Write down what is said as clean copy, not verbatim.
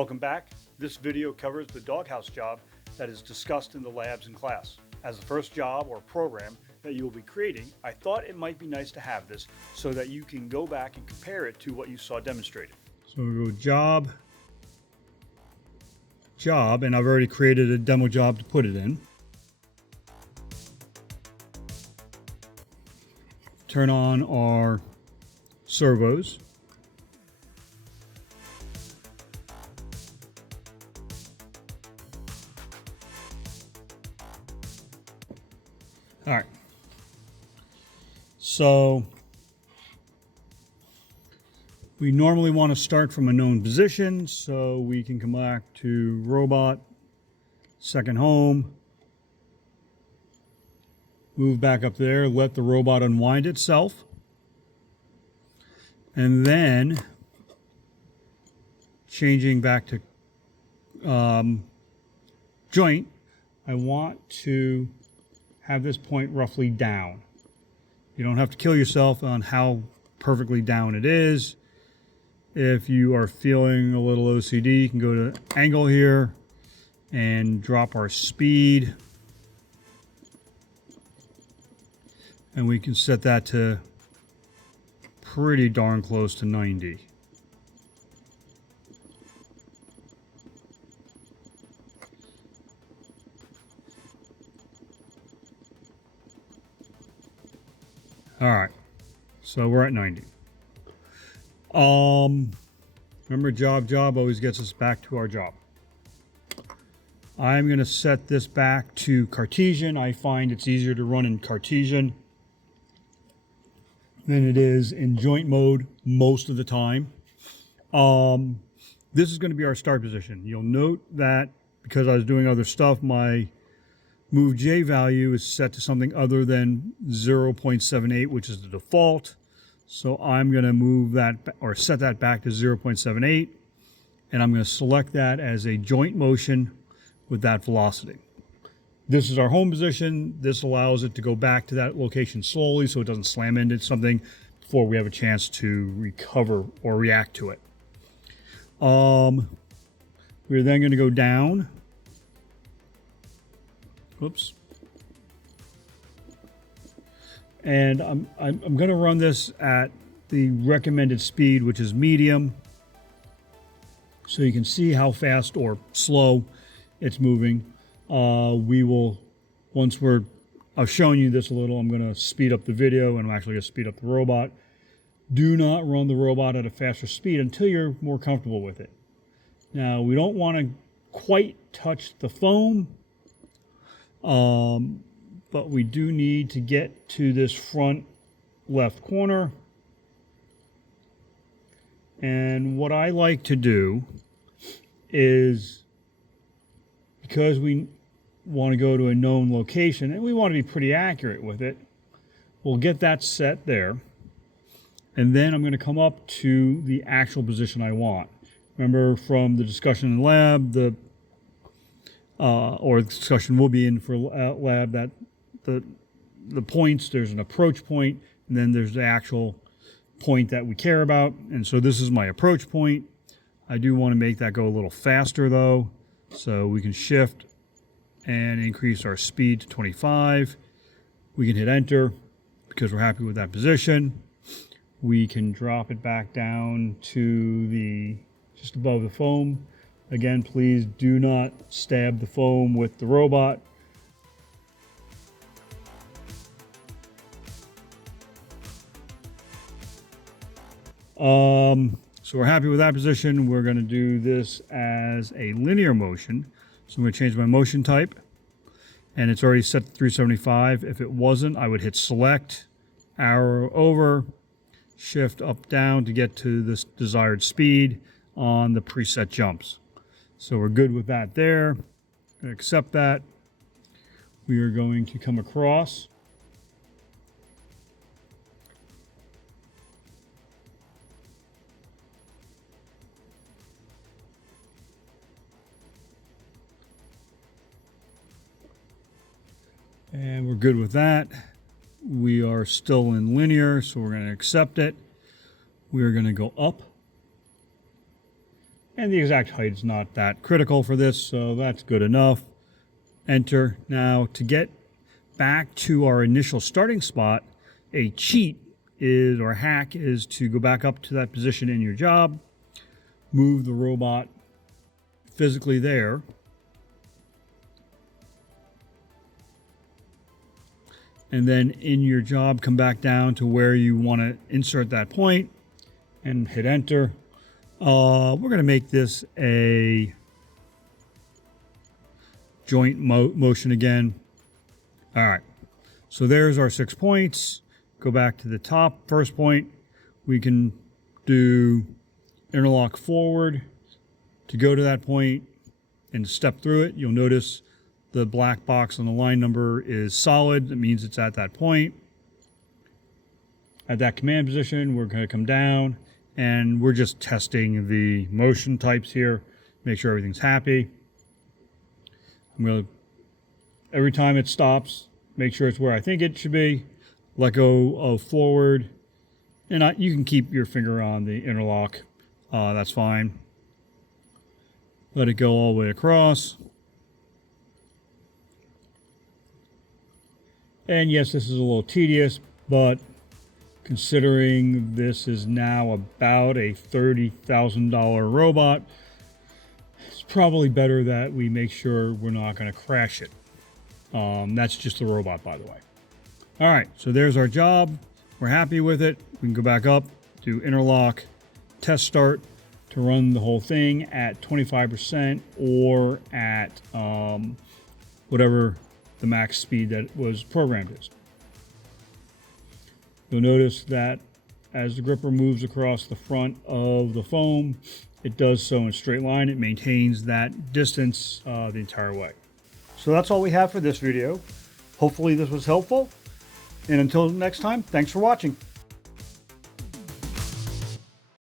Welcome back. This video covers the Doghouse job that is discussed in the labs in class. As the first job or program that you will be creating, I thought it might be nice to have this so that you can go back and compare it to what you saw demonstrated. So we go job, and I've already created a demo job to put it in. Turn on our servos. All right. So we normally want to start from a known position, so we can come back to robot, second home, move back up there, let the robot unwind itself, and then changing back to joint, I want to have this point roughly down. You don't have to kill yourself on how perfectly down it is. If you are feeling a little OCD, you can go to angle here and drop our speed. And we can set that to pretty darn close to 90. All right, so we're at 90. Remember, job always gets us back to our job. I'm going to set this back to Cartesian. I find it's easier to run in Cartesian than it is in joint mode most of the time. This is going to be our start position. You'll note that because I was doing other stuff, my move J value is set to something other than 0.78, which is the default. So I'm going to move that or set that back to 0.78, and I'm going to select that as a joint motion with that velocity. This is our home position. This allows it to go back to that location slowly so it doesn't slam into something before we have a chance to recover or react to it. We're then going to go down. Whoops. And I'm going to run this at the recommended speed, which is medium, so you can see how fast or slow it's moving. We will, once I've shown you this a little, I'm going to speed up the video, and I'm actually going to speed up the robot. Do not run the robot at a faster speed until you're more comfortable with it. Now, we don't want to quite touch the foam, but we do need to get to this front left corner. And what I like to do is, because we want to go to a known location and we want to be pretty accurate with it, we'll get that set there. And then I'm going to come up to the actual position I want. Remember from the discussion in the lab, or the discussion will be in for lab, that the points, there's an approach point, and then there's the actual point that we care about. And so this is my approach point. I do want to make that go a little faster though, so we can shift and increase our speed to 25. We can hit enter because we're happy with that position. We can drop it back down to just above the foam. Again, please do not stab the foam with the robot. So we're happy with that position. We're going to do this as a linear motion. So I'm going to change my motion type, and it's already set to 375. If it wasn't, I would hit select, arrow over, shift up, down to get to this desired speed on the preset jumps. So we're good with that there. Accept that. We are going to come across. And we're good with that. We are still in linear, so we're going to accept it. We are going to go up. And the exact height is not that critical for this, so that's good enough. Enter. Now, to get back to our initial starting spot, a cheat is, or a hack is, to go back up to that position in your job, move the robot physically there, and then in your job come back down to where you want to insert that point and hit enter. We're going to make this a joint motion again. All right, so there's our 6 points. Go back to the top first point. We can do interlock forward to go to that point and step through it. You'll notice the black box on the line number is solid. That means it's at that point. At that command position, we're going to come down, and we're just testing the motion types here. Make sure everything's happy. I'm going to, every time it stops, make sure it's where I think it should be. Let go of forward. And you can keep your finger on the interlock. That's fine. Let it go all the way across. And yes, this is a little tedious, but considering this is now about a $30,000 robot, it's probably better that we make sure we're not going to crash it. That's just the robot, by the way. All right, so there's our job. We're happy with it. We can go back up, do interlock, test start to run the whole thing at 25% or at whatever the max speed that was programmed is. You'll notice that as the gripper moves across the front of the foam, it does so in a straight line. It maintains that distance the entire way. So that's all we have for this video. Hopefully this was helpful. And until next time, thanks for watching.